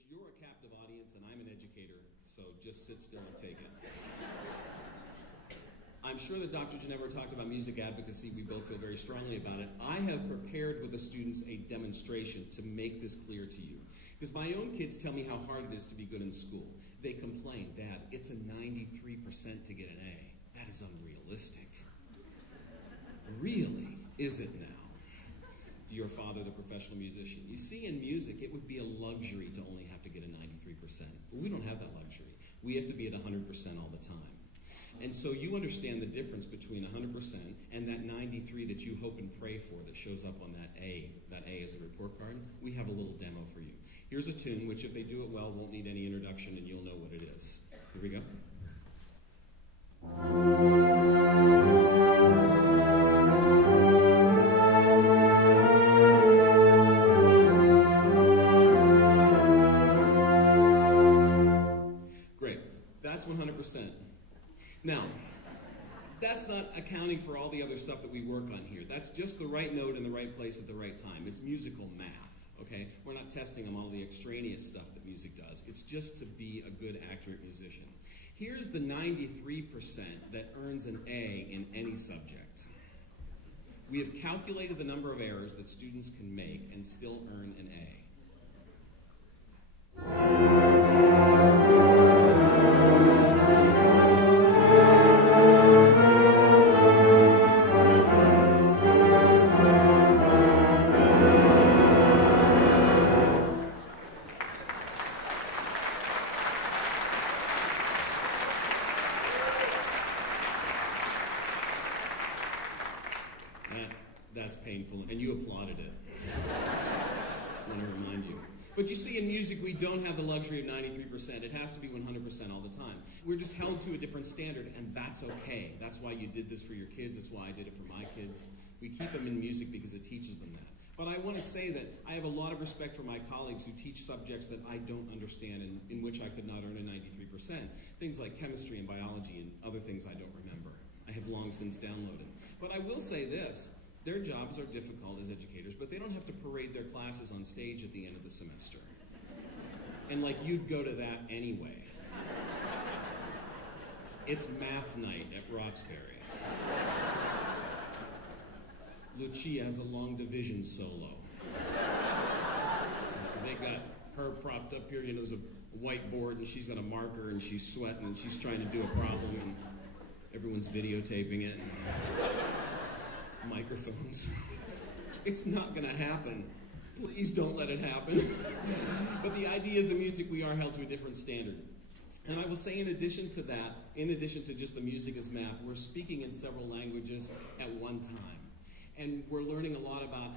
which you're a captive audience and I'm an educator, so just sit still and take it. I'm sure that Dr. Ginevra talked about music advocacy. We both feel very strongly about it. I have prepared with the students a demonstration to make this clear to you. Because my own kids tell me how hard it is to be good in school. They complain, Dad, it's a 93% to get an A. That is unrealistic. Really? Is it now? Your father, the professional musician. You see, in music, it would be a luxury to only have to get a 93%. But we don't have that luxury. We have to be at 100% all the time. And so you understand the difference between 100% and that 93 that you hope and pray for that shows up on that A. That A is the report card. We have a little demo for you. Here's a tune which, if they do it well, won't need any introduction and you'll know what it is. Here we go. Great. That's 100%. Now, that's not accounting for all the other stuff that we work on here. That's just the right note in the right place at the right time. It's musical math, okay? We're not testing them all the extraneous stuff that music does. It's just to be a good, accurate musician. Here's the 93% that earns an A in any subject. We have calculated the number of errors that students can make and still earn an A. That's painful, and you applauded it. I want to remind you. But you see, in music, we don't have the luxury of 93%. It has to be 100% all the time. We're just held to a different standard, and that's okay. That's why you did this for your kids. That's why I did it for my kids. We keep them in music because it teaches them that. But I want to say that I have a lot of respect for my colleagues who teach subjects that I don't understand and in which I could not earn a 93%. Things like chemistry and biology and other things I don't remember. I have long since downloaded. But I will say this. Their jobs are difficult as educators, but they don't have to parade their classes on stage at the end of the semester. And like you'd go to that anyway. It's math night at Roxbury. Lucia has a long division solo. So they got her propped up here, there's a whiteboard, and she's got a marker, and she's sweating, and she's trying to do a problem, and everyone's videotaping it. Microphones. It's not going to happen. Please don't let it happen. But the idea is in music, we are held to a different standard. And I will say, in addition to that, in addition to just the music as math, we're speaking in several languages at one time. And we're learning a lot about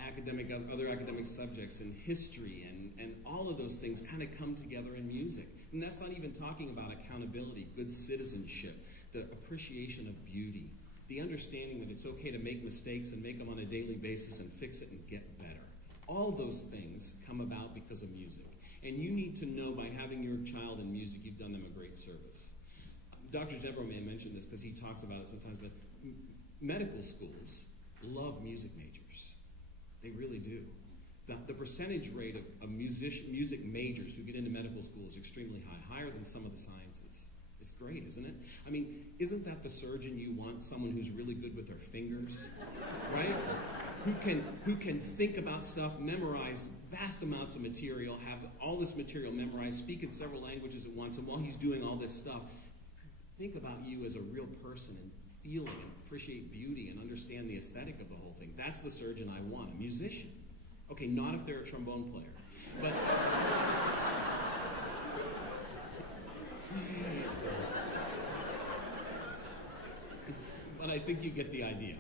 other academic subjects and history, and all of those things kind of come together in music. And that's not even talking about accountability, good citizenship, the appreciation of beauty, the understanding that it's okay to make mistakes and make them on a daily basis and fix it and get better. All those things come about because of music. And you need to know, by having your child in music, you've done them a great service. Dr. Ginevra may have mentioned this because he talks about it sometimes, but medical schools love music majors. They really do. The percentage rate of music majors who get into medical school is extremely high, higher than some of the sciences. It's great, isn't it? I mean, isn't that the surgeon you want? Someone who's really good with their fingers, right? Who can think about stuff, memorize vast amounts of material, have all this material memorized, speak in several languages at once, and while he's doing all this stuff, think about you as a real person and feel it and appreciate beauty and understand the aesthetic of the whole thing. That's the surgeon I want, a musician. Okay, not if they're a trombone player. But but I think you get the idea.